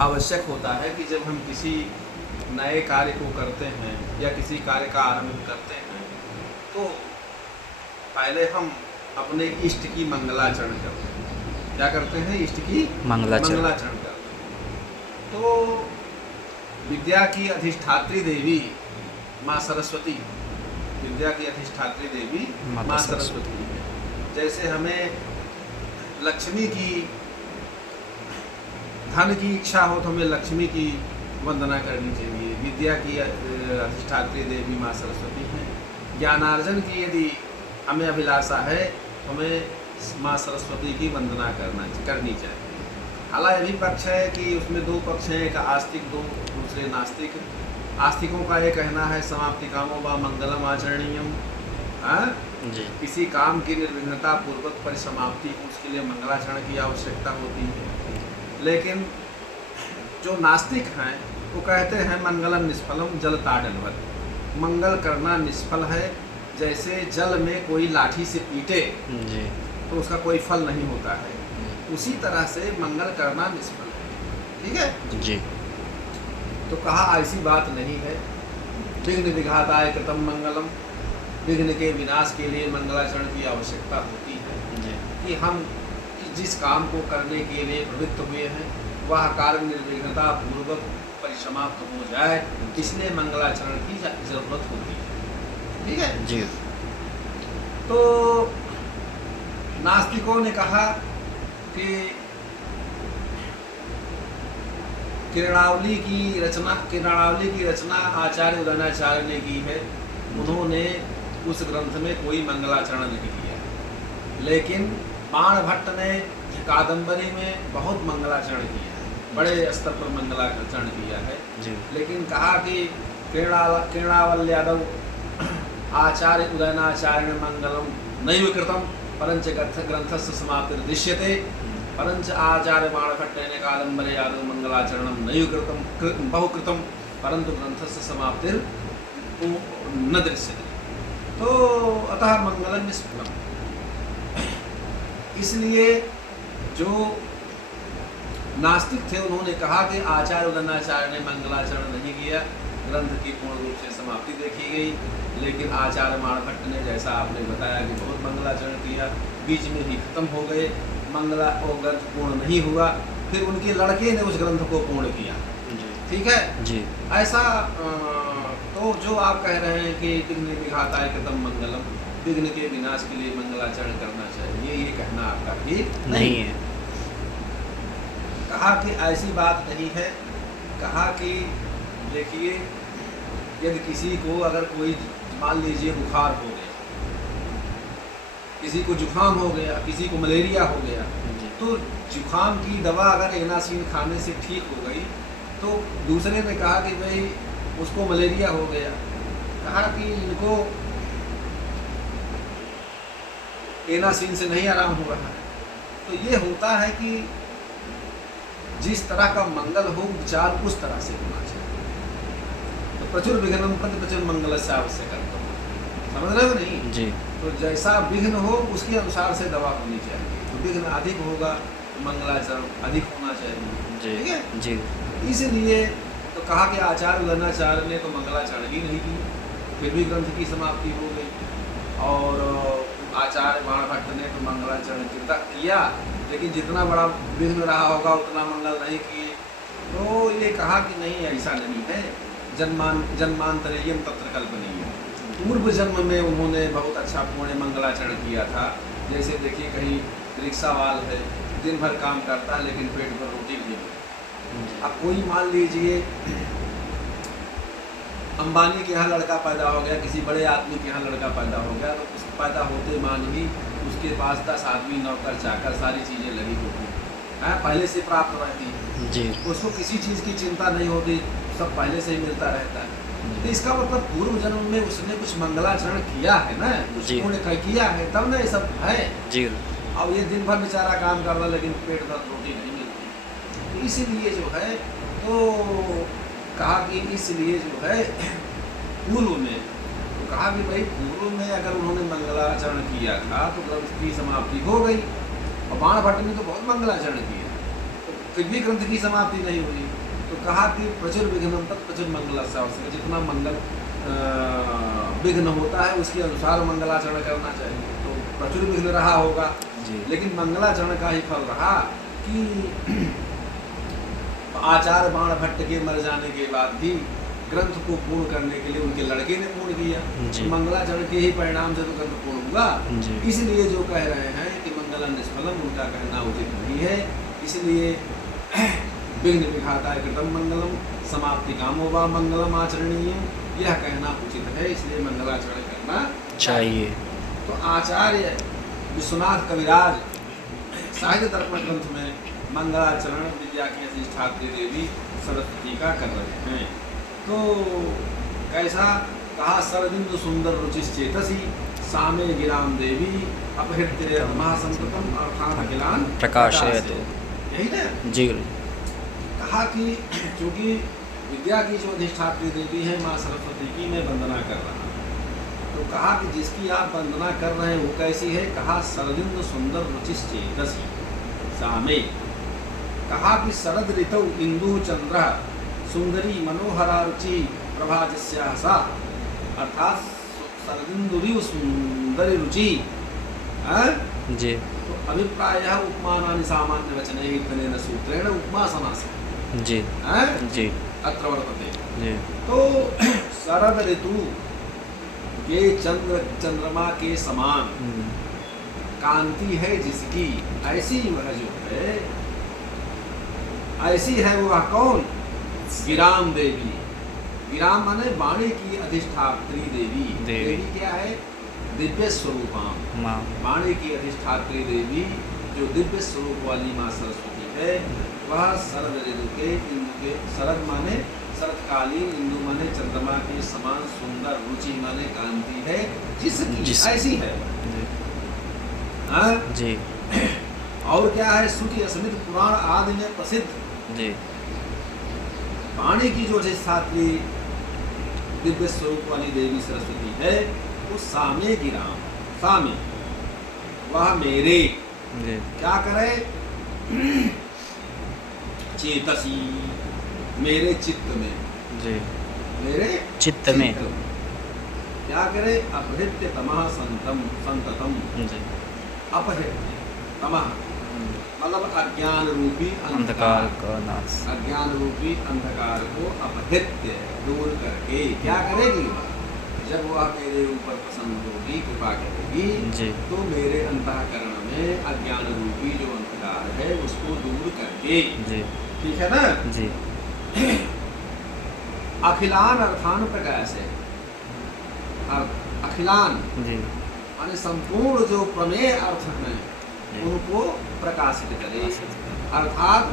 आवश्यक होता है कि जब हम किसी नए कार्य को करते हैं या किसी कार्य का आरंभ करते हैं तो पहले हम अपने इष्ट की मंगलाचरण करते हैं। क्या करते हैं? इष्ट की मंगलाचरण मंगलाचरण करते हैं। तो विद्या की अधिष्ठात्री देवी माँ सरस्वती, विद्या की अधिष्ठात्री देवी माँ सरस्वती है। जैसे हमें लक्ष्मी की, धन की इच्छा हो तो हमें लक्ष्मी की वंदना करनी चाहिए। विद्या की अधिष्ठात्री देवी माँ सरस्वती हैं। ज्ञानार्जन की यदि हमें अभिलाषा है तो हमें माँ सरस्वती की वंदना करनी चाहिए। हालांकि यह भी पक्ष है कि उसमें दो पक्ष हैं, एक आस्तिक, दो दूसरे नास्तिक। आस्तिकों का ये कहना है समाप्ति कामो व मंगलम आचरणीयम, जी। किसी काम की निर्विघ्नता पूर्वक परिसमाप्ति को उसके लिए मंगलाचरण की आवश्यकता होती है। लेकिन जो नास्तिक हैं वो कहते हैं मंगलम निष्फलम जल ताडनवत, मंगल करना निष्फल है। जैसे जल में कोई लाठी से पीटे जी। तो उसका कोई फल नहीं होता है, उसी तरह से मंगल करना निष्फल है। ठीक है जी। तो कहा ऐसी बात नहीं है। विघ्न विघाताय कृतम मंगलम, विघ्न के विनाश के लिए मंगलाचरण की आवश्यकता होती है। जी। कि हम जिस काम को करने के लिए प्रवृत्त हुए हैं वह कार्य निर्विघ्नता पूर्वक परिसमाप्त हो जाए, इसलिए मंगलाचरण की जरूरत होती है। ठीक है जी। तो नास्तिकों ने कहा कि किरणावली की रचना आचार्य उदयनाचार्य ने की है। उन्होंने उस ग्रंथ में कोई मंगलाचरण नहीं किया, लेकिन बाणभट्ट ने कादंबरी में बहुत मंगलाचरण किया है, बड़े स्तर पर मंगलाचरण किया है। जी। लेकिन कहा कि किरणावल यादव आचार्य उदयनाचार्य मंगलम नैव कृतम परंच ग्रंथस्य समाप्ति दृश्यते, परंच आचार्य बाणभट्टेन कादंबरे यादव मंगलाचरणम नैव कृतम बहुकृतम परंतु ग्रंथस्य समाप्तिर न दृश्यते। तो अतः मंगलम निष्फलम। इसलिए जो नास्तिक थे उन्होंने कहा कि आचार्य उदयनाचार्य ने मंगलाचरण नहीं किया, ग्रंथ की पूर्ण रूप से समाप्ति देखी गई। लेकिन आचार्य बाणभट्ट ने, जैसा आपने बताया, कि बहुत मंगलाचरण किया, बीच में ही खत्म हो गए, वो ग्रंथ पूर्ण नहीं हुआ। फिर उनके लड़के ने उस ग्रंथ को पूर्ण किया। ठीक है जी। ऐसा तो जो आप कह रहे हैं कि विघ्न विघाताय कृतम मंगलम, विघ्न के विनाश के लिए मंगलाचरण करना चाहिए, ये कहना आपका ठीक नहीं है। कहा कि ऐसी बात नहीं है। कहा कि देखिए, यदि किसी को अगर कोई, मान लीजिए बुखार हो गया, किसी को जुखाम हो गया, किसी को मलेरिया हो गया, तो जुखाम की दवा अगर एनासिन खाने से ठीक हो गई तो दूसरे ने कहा कि भाई उसको मलेरिया हो गया, कहा कि इनको एनासिन से नहीं आराम हो रहा है। तो ये होता है कि जिस तरह का मंगल हो विचार उस तरह से होना चाहिए। तो प्रचुर विघ्नम प्रति प्रचुर मंगल से आवश्यक, समझ रहे हो नहीं? जी। तो जैसा विघ्न हो उसके अनुसार से दवा होनी चाहिए। तो विघ्न अधिक होगा तो मंगलाचरण अधिक होना चाहिए। जी। ठीक है जी। इसलिए तो कहा कि आचार्य उदयनाचार्य ने तो मंगलाचरण ही नहीं की, फिर भी ग्रंथ की समाप्ति हो गई। और आचार्य बाणभट्ट ने तो मंगलाचरण किया, लेकिन जितना बड़ा विघ्न रहा होगा उतना मंगल नहीं किए। तो ये कहा कि नहीं, ऐसा नहीं है। जन्मांतरेयम तत्र कल्पनीय, पूर्व जन्म में उन्होंने बहुत अच्छा पुण्य मंगलाचरण किया था। जैसे देखिए, कहीं रिक्शा वाल है, दिन भर काम करता है लेकिन पेट पर रोटी नहीं मिलती। अब कोई मान लीजिए अंबानी के यहाँ लड़का पैदा हो गया, किसी बड़े आदमी के यहाँ लड़का पैदा हो गया, तो उस पैदा होते मान ही उसके पास 10 आदमी, नौकर चाकर, सारी चीज़ें लगी होती हैं, पहले से प्राप्त रहती है। जी। उसको किसी चीज़ की चिंता नहीं होती, सब पहले से ही मिलता रहता है। तो इसका मतलब पूर्व जन्म में उसने कुछ मंगलाचरण किया है ना, कुछ पुण्य किया है, तब ना ये सब है। जी। अब ये दिन भर बेचारा काम कर रहा लेकिन पेट भर रोटी नहीं मिलती। तो इसीलिए जो है, तो कहा कि इसलिए जो है पूर्व में, तो कहा कि भाई पूर्व में अगर उन्होंने मंगलाचरण किया था तो ग्रंथ की समाप्ति हो गई। और बाणभट्ट ने तो बहुत मंगलाचरण किया, तो फिर भी ग्रंथ की समाप्ति नहीं हुई। तो कहा कि प्रचुर विघ्नं तत् प्रचुर मंगलाचरण, जितना मंगल विघ्न होता है उसके अनुसार मंगलाचरण करना चाहिए। तो प्रचुर विघ्न रहा होगा, लेकिन मंगलाचरण का ही फल रहा कि आचार्य बाण भट्ट के मर जाने के बाद भी ग्रंथ को पूर्ण करने के लिए उनके लड़के ने पूर्ण किया। तो मंगलाचरण के ही परिणाम से तो ग्रंथ पूर्ण हुआ। इसलिए जो कह रहे हैं कि मंगलम निष्फलम, उनका कहना उचित नहीं है। इसलिए विघ्न विघाता कृतम मंगलम समाप्ति कामो वा मंगलम आचरणीय, यह कहना उचित है। इसलिए मंगलाचरण करना चाहिए। तो आचार्य विश्वनाथ कविराज साहित्य दर्पण ग्रंथ में मंगलाचरण विद्या की अधिष्ठात्री देवी सरस्वती का कर रहे हैं। तो कैसा कहा, सरदिंदु सुंदर रुचिश्चेतसी सामे गिराम देवी अपहृत्य महासंततम अर्थात अखिलान प्रकाशयतु, यही ना जी। कहा कि क्योंकि विद्या की जो अधिष्ठात्री देवी है माँ सरस्वती की मैं वंदना कर रहा हूँ। तो कहा कि जिसकी आप वंदना कर रहे हैं वो कैसी है, कहा सरदिंदु सुंदर रुचिश्चेतसी सामे। कहा कि शरद ऋतौ इंदु चंद्र सुंदरी मनोहरा रुचि प्रभा जस्याः सा, अर्थात शरदिंदुरिव सुंदरी रुचि जी। तो अभिप्रायः उपमानानि सामान्य वचनैः इत्यनेन सूत्रेण उपमा समासः जी जी अत्र वर्तते जी। तो शरद ऋतु के चंद्रमा के समान कांति है जिसकी, ऐसी वह जो है, ऐसी है वह कौन, गिराम देवी। गिराम माने वाणी की अधिष्ठात्री देवी। देवी क्या है, दिव्य स्वरूपाम, वाणी की अधिष्ठात्री देवी जो दिव्य स्वरूप वाली माँ सरस्वती है, वह शरद ऋतु के इंदु के, शरद माने शरदकालीन, इंदु माने चंद्रमा के समान सुंदर, रुचि माने कांति है जिसकी, ऐसी है जी। और क्या है, श्रुति स्मृति पुराण आदि में प्रसिद्ध जी। वाणी की जो अधिष्ठात्री दिव्य स्वरूप वाली देवी सरस्वती है, वो सामे गिराम, सामे वह मेरे जी। क्या करे, चेतसी मेरे चित्त में, जी। मेरे चित्त में क्या करे, अपहृत्य तमः संततम जी। अपहृत्य तमः मतलब अज्ञान रूपी अंधकार का नाश, अज्ञान रूपी अंधकार को अपहृत्य दूर करके क्या करेगी, जब वह मेरे ऊपर प्रसन्न होगी, कृपा करेगी जी। तो मेरे अंतःकरण में अज्ञान रूपी जो अंधकार है उसको दूर करके जी। ठीक है ना जी। अखिलान अर्थान प्रकाश है, अखिलान जी। माने संपूर्ण जो प्रमेय अर्थ हैं उनको प्रकाशित करे, अर्थात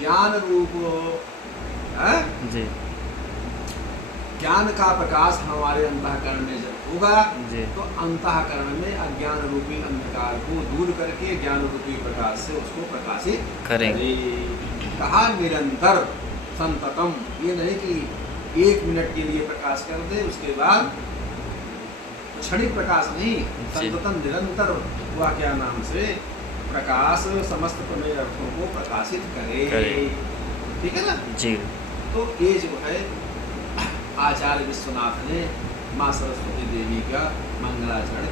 ज्ञान रूप जी। ज्ञान का प्रकाश हमारे अंतःकरण में जब होगा जी। तो अंतःकरण में अज्ञान रूपी अंधकार को दूर करके ज्ञान रूपी प्रकाश से उसको प्रकाशित करे। कहा निरंतर संततम, ये नहीं कि 1 मिनट के लिए प्रकाश कर दे उसके बाद क्षणिक प्रकाश नहीं, संततम निरंतर हुआ क्या नाम से प्रकाश समस्त प्रमेय अर्थों को प्रकाशित करे। ठीक है ना जी। तो ये जो है आचार्य विश्वनाथ ने माँ सरस्वती देवी का मंगलाचरण